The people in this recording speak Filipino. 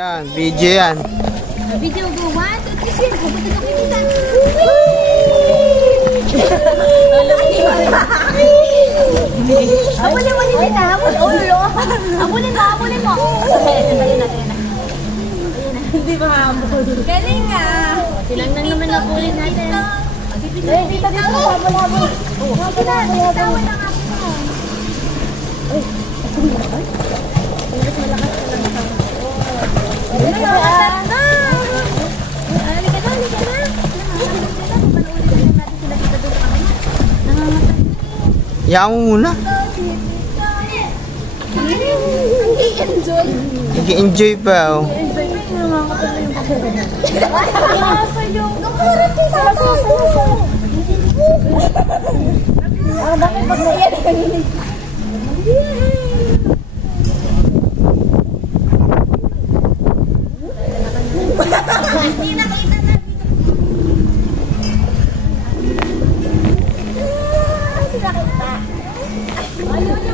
Yan, video yan. Video go, 1, 2, 3, share. Kapag ito kita. Abulin mo nila. Abulin mo. Hindi ba habol? Galing nga. Silang nang naman nabulin natin. Dito dito. Habol. Bitawan lang ako. Yan mo muna. Nag-enjoy pa oh. Bakit pag naiyan kanina? Hindi nakita na. Hindi nakita. Ayun.